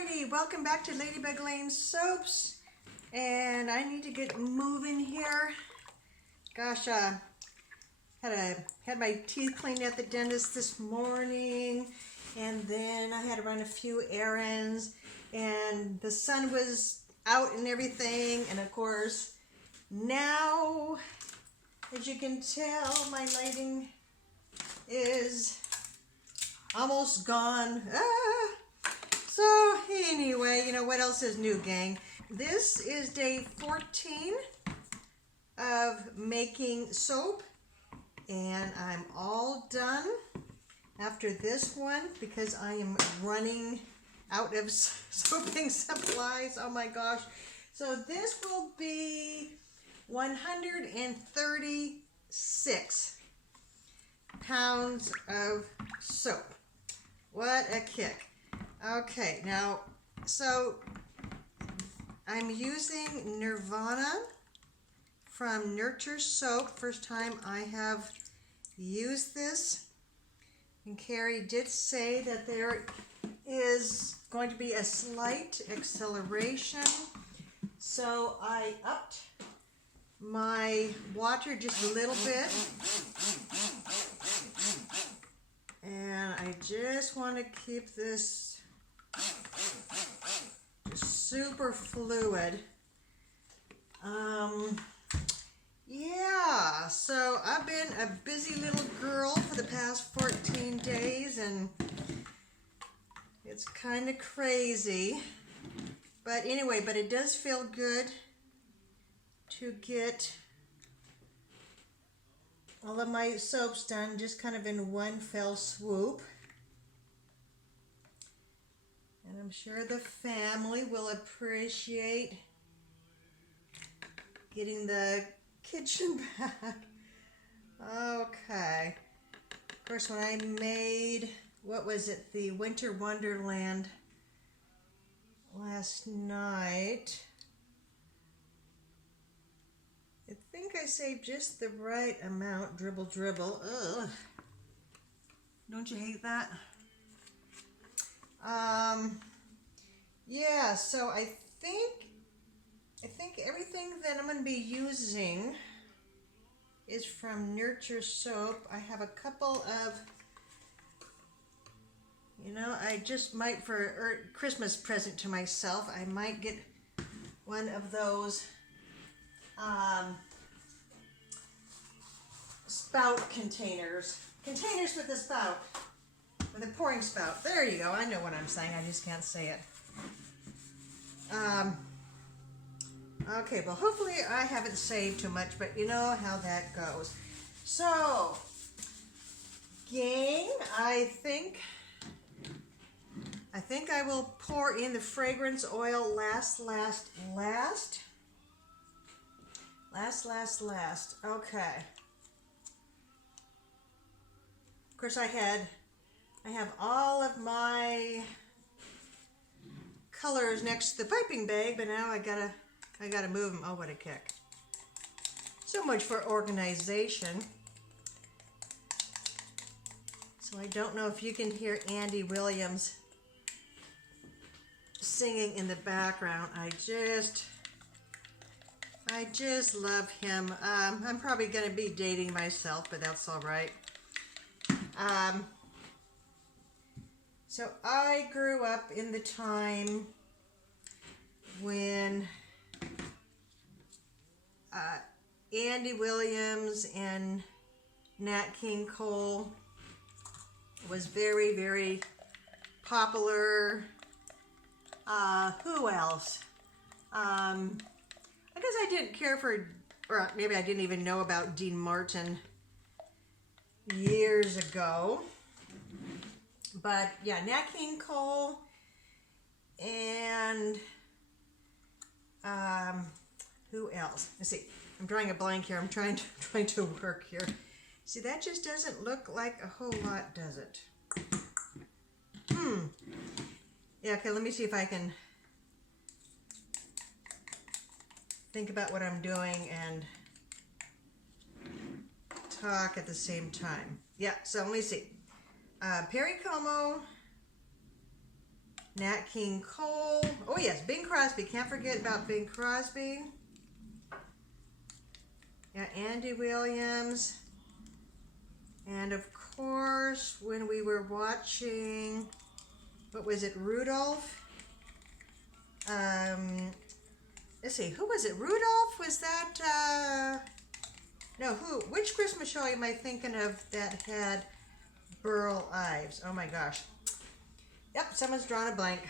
Alrighty, welcome back to Ladybug Lane Soaps, and I need to get moving here. Gosh, had my teeth cleaned at the dentist this morning, and then I had to run a few errands, and the sun was out and everything, and of course now, as you can tell, my lighting is almost gone. So anyway, you know what else is new, gang? This is day 14 of making soap, and I'm all done after this one because I am running out of soaping supplies. Oh my gosh. So this will be 136 pounds of soap. What a kick. Okay, now, so I'm using Nirvana from Nurture Soap. First time I have used this. And Carrie did say that there is going to be a slight acceleration. So I upped my water just a little bit. And I just want to keep this just super fluid. Yeah, so I've been a busy little girl for the past 14 days, and it's kind of crazy. But anyway, but it does feel good to get all of my soaps done just kind of in one fell swoop. And I'm sure the family will appreciate getting the kitchen back. Okay. Of course, when I made, what was it, the Winter Wonderland last night, I think I saved just the right amount. Dribble, dribble. Ugh. Don't you hate that? Yeah, so I think everything that I'm going to be using is from Nurture Soap. I have a couple of, you know, I just might, for a Christmas present to myself, I might get one of those spout containers with a spout, with a pouring spout. There you go. I know what I'm saying. I just can't say it. Okay, well, hopefully I haven't saved too much, but you know how that goes. So, gang, I think I will pour in the fragrance oil last. Okay. Of course, I have all of my colors next to the piping bag, but now I gotta move them. Oh, what a kick. So much for organization. So I don't know if you can hear Andy Williams singing in the background. I just love him. I'm probably going to be dating myself, but that's all right. So I grew up in the time when Andy Williams and Nat King Cole was very, very popular. Who else? I guess I didn't care for, or maybe I didn't even know about Dean Martin years ago. But yeah, Nat King Cole and who else? Let's see. I'm drawing a blank here. I'm trying to work here. See, that just doesn't look like a whole lot, does it? Yeah, okay, let me see if I can think about what I'm doing and talk at the same time. Yeah, so let me see. Perry Como, Nat King Cole. Oh yes, Bing Crosby. Can't forget about Bing Crosby. Yeah, Andy Williams. And of course, when we were watching, what was it, Rudolph? Let's see, who was it? Rudolph? Was that, no, who? Which Christmas show am I thinking of that had Burl Ives? Oh my gosh. Yep, someone's drawn a blank.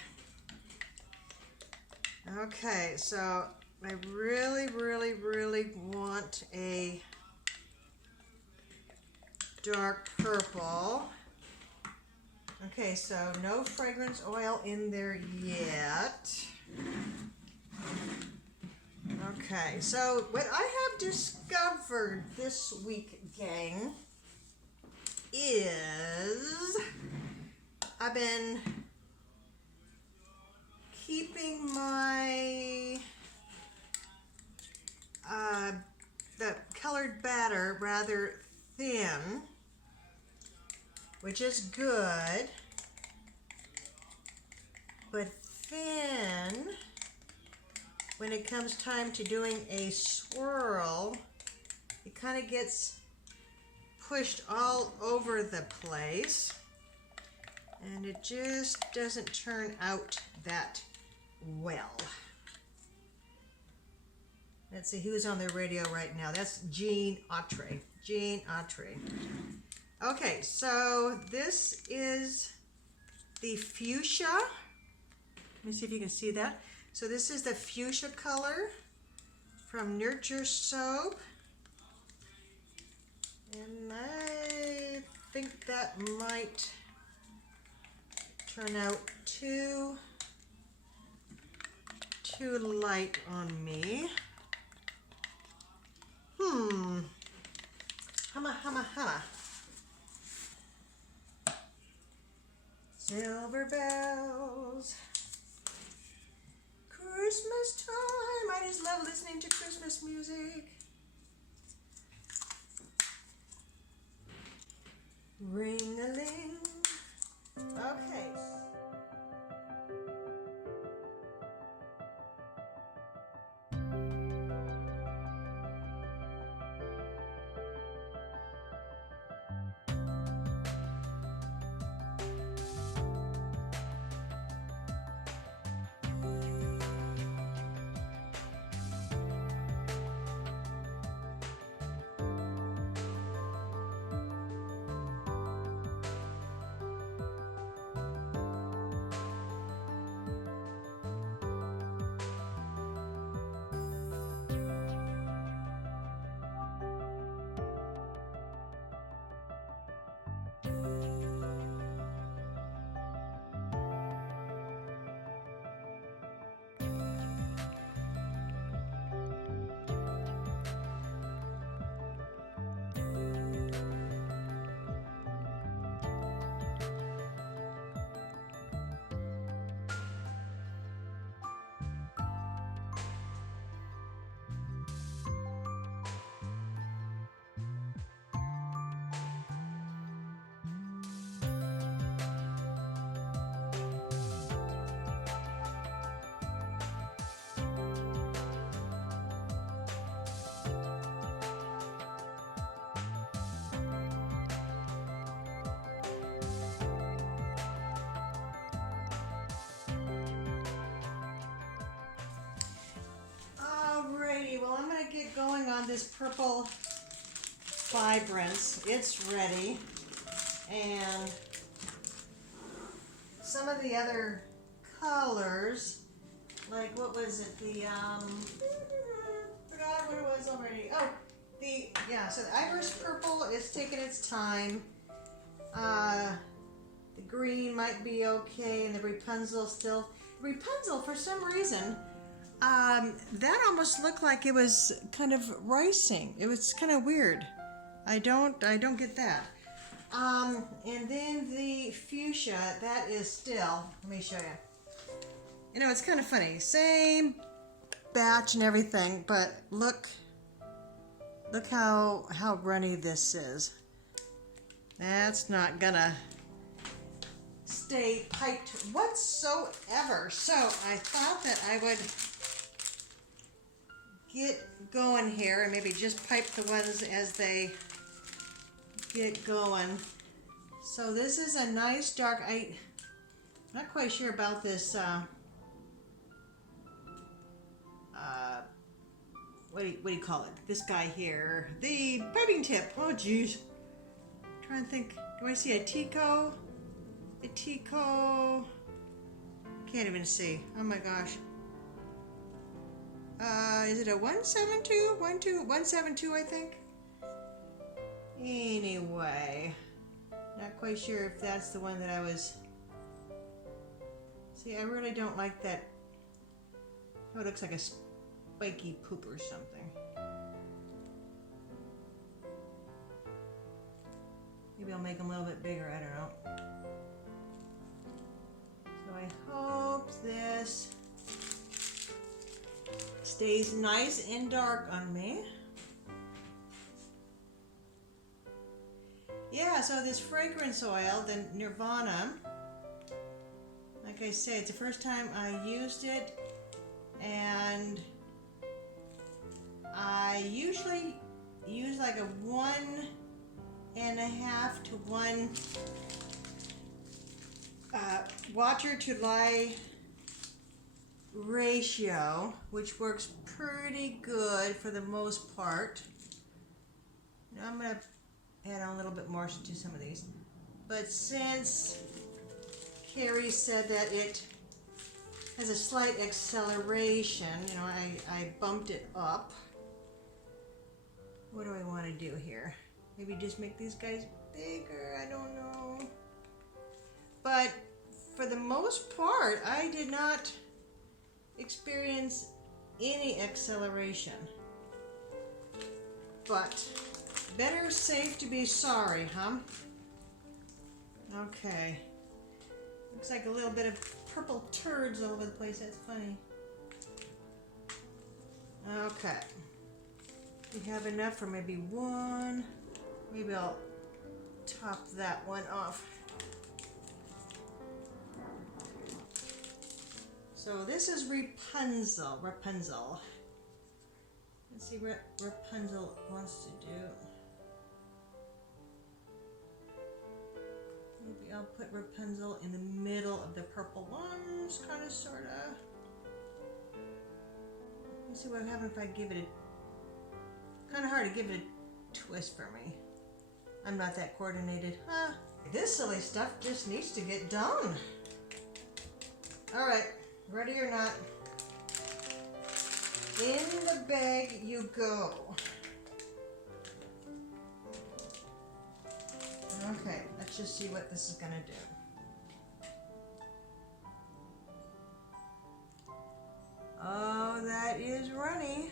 Okay, so I really, really, really want a dark purple. Okay, so no fragrance oil in there yet. Okay, so what I have discovered this week, gang, is I've been keeping my the colored batter rather thin, which is good, but then when it comes time to doing a swirl, it kind of gets pushed all over the place, and it just doesn't turn out that well. Let's see who's on the radio right now. That's Jean Autry. Jean Autry. Okay, so this is the fuchsia. Let me see if you can see that. So this is the fuchsia color from Nurture Soap. And I think that might turn out too light on me. Humma. Silver bells. Christmas time. I just love listening to Christmas music. Ring-a-ling. Okay. Well, I'm going to get going on this purple vibrance. It's ready. And some of the other colors, like what was it? The, forgot what it was already. Oh, so the Irish purple is taking its time. The green might be okay, and the Rapunzel still. Rapunzel, for some reason, that almost looked like it was kind of ricing. It was kind of weird. I don't get that. And then the fuchsia, that is still, let me show you. You know, it's kind of funny. Same batch and everything, but look how runny this is. That's not gonna stay piped whatsoever. So I thought that I would get going here and maybe just pipe the ones as they get going. So this is a nice dark, I'm not quite sure about this, what do you call it? This guy here, the piping tip. Oh geez, I'm trying to think. Do I see a Tico? A Tico? Can't even see. Oh my gosh. Is it a 172? 172, I think. Anyway, not quite sure if that's the one that I was. See, I really don't like that. Oh, it looks like a spiky poop or something. Maybe I'll make them a little bit bigger, I don't know. So I hope this stays nice and dark on me. Yeah, so this fragrance oil, the Nirvana, like I said, it's the first time I used it, and I usually use like a 1.5 to 1 water to lye ratio, which works pretty good for the most part. Now I'm going to add on a little bit more to some of these. But since Carrie said that it has a slight acceleration, you know, I bumped it up. What do I want to do here? Maybe just make these guys bigger, I don't know. But for the most part, I did not experience any acceleration. But better safe to be sorry, huh? Okay. Looks like a little bit of purple turds all over the place. That's funny. Okay. We have enough for maybe one. Maybe I'll top that one off. So this is Rapunzel. Let's see what Rapunzel wants to do. Maybe I'll put Rapunzel in the middle of the purple ones, kind of, sort of. Let's see what happens if I give it a... Kind of hard to give it a twist for me. I'm not that coordinated. Huh? This silly stuff just needs to get done. Alright, ready or not, in the bag you go. Okay, let's just see what this is going to do. Oh, that is runny.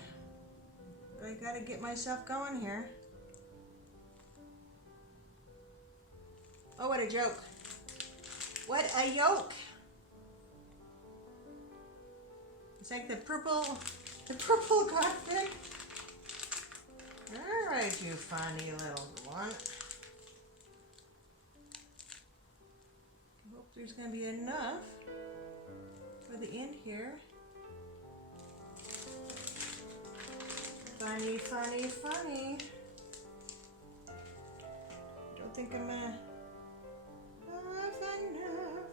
I got to get myself going here. Oh, what a joke. What a yoke. It's like the purple graphic. All right, you funny little one. Hope there's going to be enough for the end here. Funny, funny, funny. Don't think I'm gonna have enough.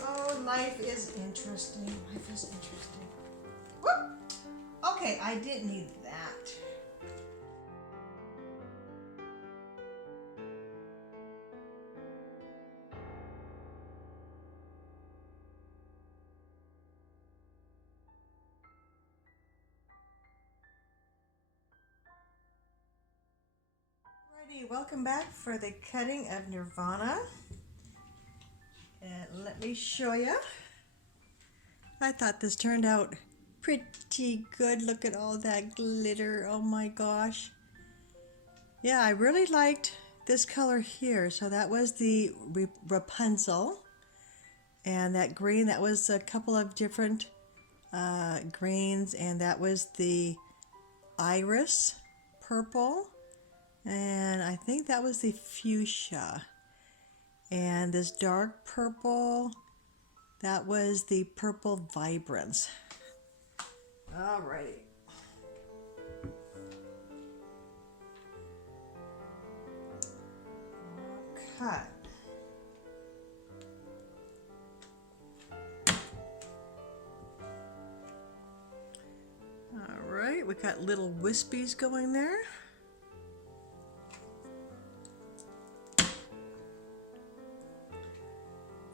Oh, life is interesting. Life is interesting. Whoop! Okay, I didn't need that. Alrighty, welcome back for the cutting of Nirvana. And let me show you. I thought this turned out pretty good. Look at all that glitter. Oh my gosh. Yeah, I really liked this color here. So that was the Rapunzel. And that green, that was a couple of different greens. And that was the iris purple. And I think that was the fuchsia. And this dark purple, that was the purple vibrance. Alrighty. Cut. Alright, we got little wispies going there.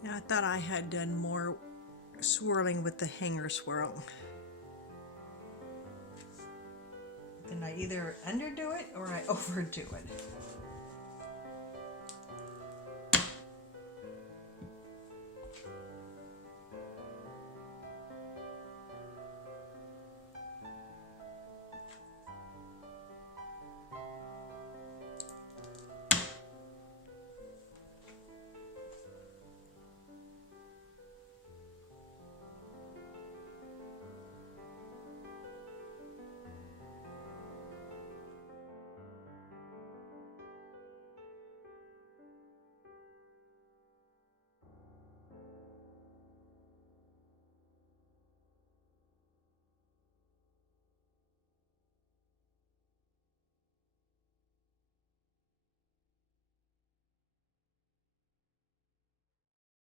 Now, I thought I had done more swirling with the hanger swirl. Then I either underdo it or I overdo it.